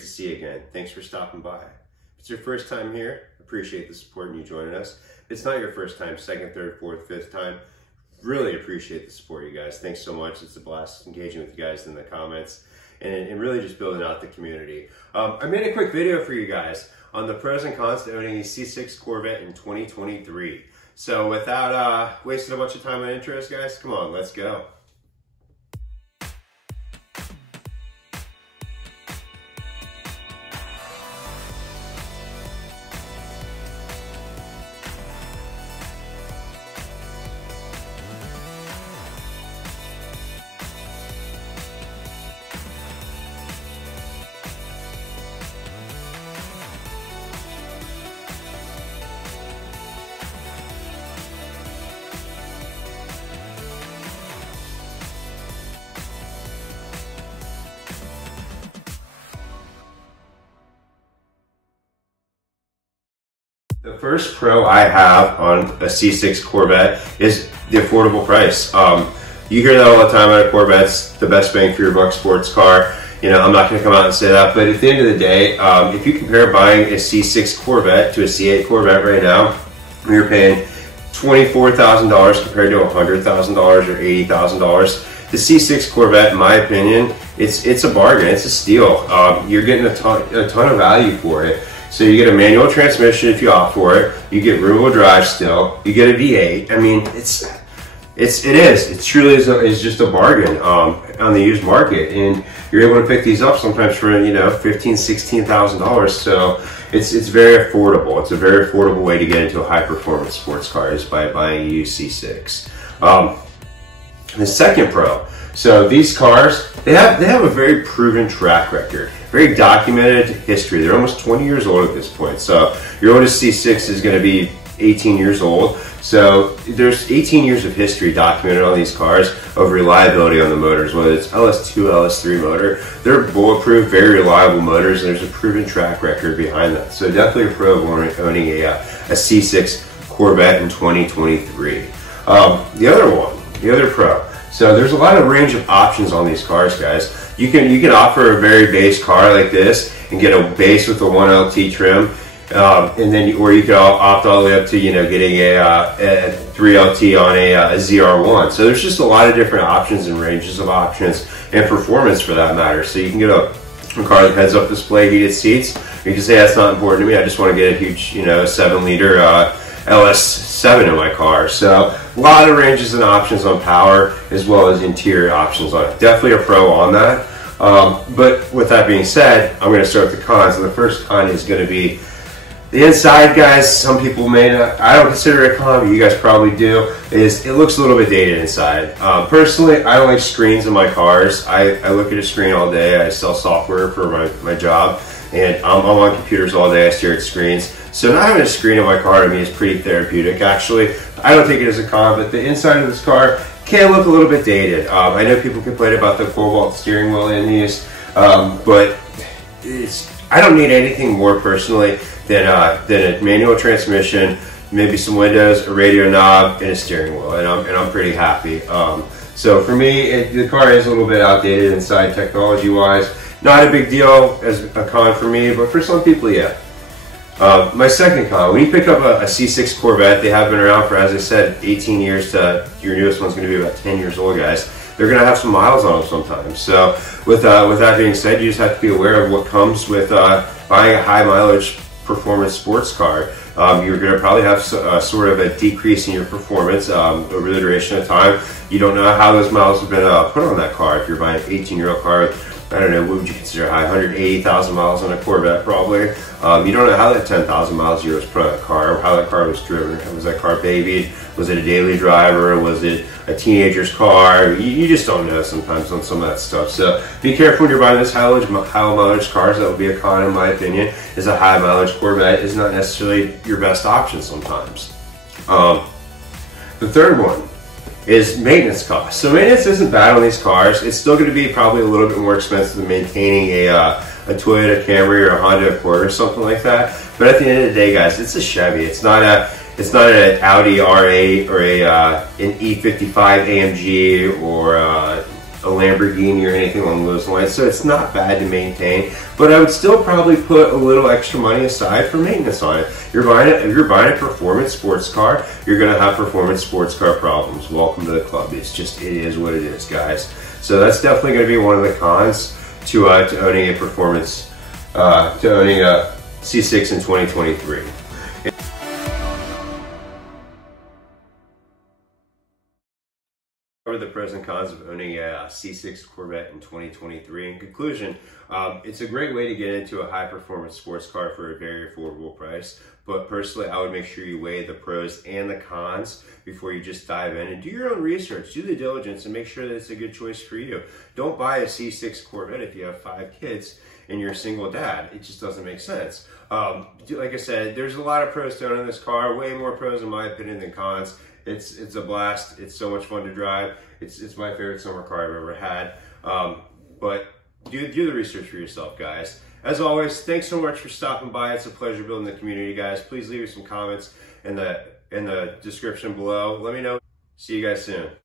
great to see you again. Thanks for stopping by. If it's your first time here, appreciate the support and you joining us. If it's not your first time, second, third, fourth, fifth time, really appreciate the support, you guys. Thanks so much. It's a blast engaging with you guys in the comments and really just building out the community. I made a quick video for you guys on the pros and cons to owning a C6 Corvette in 2023. So without wasting a bunch of time on intros, guys, come on, let's go. The first pro I have on a C6 Corvette is the affordable price. You hear that all the time out of Corvettes, the best bang for your buck sports car. You know, I'm not going to come out and say that, but at the end of the day, if you compare buying a C6 Corvette to a C8 Corvette right now, you're paying $24,000 compared to $100,000 or $80,000. The C6 Corvette, in my opinion, it's a bargain, it's a steal. You're getting a ton of value for it. So you get a manual transmission if you opt for it. You get rear-wheel drive still. You get a V8. I mean, it truly is just a bargain on the used market, and you're able to pick these up sometimes for $15,000, $16,000. So it's very affordable. It's a very affordable way to get into a high-performance sports car is by buying a used C6. The second pro. So these cars, they have a very proven track record, very documented history. They're almost 20 years old at this point. So your oldest C6 is going to be 18 years old. So there's 18 years of history documented on these cars of reliability on the motors, whether it's LS2, LS3 motor. They're bulletproof, very reliable motors, and there's a proven track record behind that. So definitely a pro of owning a C6 Corvette in 2023. The other pro. So there's a lot of range of options on these cars, guys. You can offer a very base car like this and get a base with a 1LT trim, and then or you could opt all the way up to getting a 3LT on a ZR1. So there's just a lot of different options and ranges of options and performance for that matter. So you can get a car that heads-up display, heated seats. You can say that's not important to me. I just want to get a huge 7-liter LS7 in my car. So a lot of ranges and options on power as well as interior options on it. Definitely a pro on that. But with that being said, I'm going to start with the cons. And the first con is going to be the inside, guys. Some people may not, I don't consider it a con, but you guys probably do, is it looks a little bit dated inside. Personally, I don't like screens in my cars. I look at a screen all day. I sell software for my job, and I'm on computers all day. I stare at screens. So not having a screen in my car to me is pretty therapeutic, actually. I don't take it as a con, but the inside of this car can look a little bit dated. I know people complain about the 4-volt steering wheel in these, but I don't need anything more personally than a manual transmission, maybe some windows, a radio knob, and a steering wheel, and I'm pretty happy. So for me, the car is a little bit outdated inside technology-wise. Not a big deal as a con for me, but for some people, yeah. My second con, when you pick up a C6 Corvette, they have been around for, as I said, 18 years to your newest one's going to be about 10 years old, guys. They're going to have some miles on them sometimes. So with that being said, you just have to be aware of what comes with buying a high mileage performance sports car. You're going to probably have sort of a decrease in your performance over the duration of time. You don't know how those miles have been put on that car. If you're buying an 18-year-old car with, I don't know, what would you consider high? 180,000 miles on a Corvette, probably. You don't know how that 10,000 miles was put on that car, or how that car was driven. Was that car babied? Was it a daily driver? Was it a teenager's car? You just don't know sometimes on some of that stuff. So be careful when you're buying this high mileage cars. That would be a con, in my opinion, is a high mileage Corvette is not necessarily your best option sometimes. The third one is maintenance costs. So maintenance isn't bad on these cars. It's still going to be probably a little bit more expensive than maintaining a Toyota Camry or a Honda Accord or something like that. But at the end of the day, guys, it's a Chevy. It's not an Audi R8 or an E55 AMG or Lamborghini or anything along those lines, so it's not bad to maintain. But I would still probably put a little extra money aside for maintenance on it. If you're buying a performance sports car, you're going to have performance sports car problems. Welcome to the club. It is what it is, guys. So that's definitely going to be one of the cons to owning a performance, to owning a C6 in 2023. Cover the pros and cons of owning a C6 Corvette in 2023. In conclusion, it's a great way to get into a high-performance sports car for a very affordable price. But personally, I would make sure you weigh the pros and the cons before you just dive in, and do your own research, do the diligence, and make sure that it's a good choice for you. Don't buy a C6 Corvette if you have 5 kids and you're a single dad. It just doesn't make sense. Like I said, there's a lot of pros to owning this car, way more pros in my opinion than cons. It's a blast. It's so much fun to drive. It's my favorite summer car I've ever had. But do the research for yourself, guys. As always, thanks so much for stopping by. It's a pleasure building the community, guys. Please leave me some comments in the description below. Let me know. See you guys soon.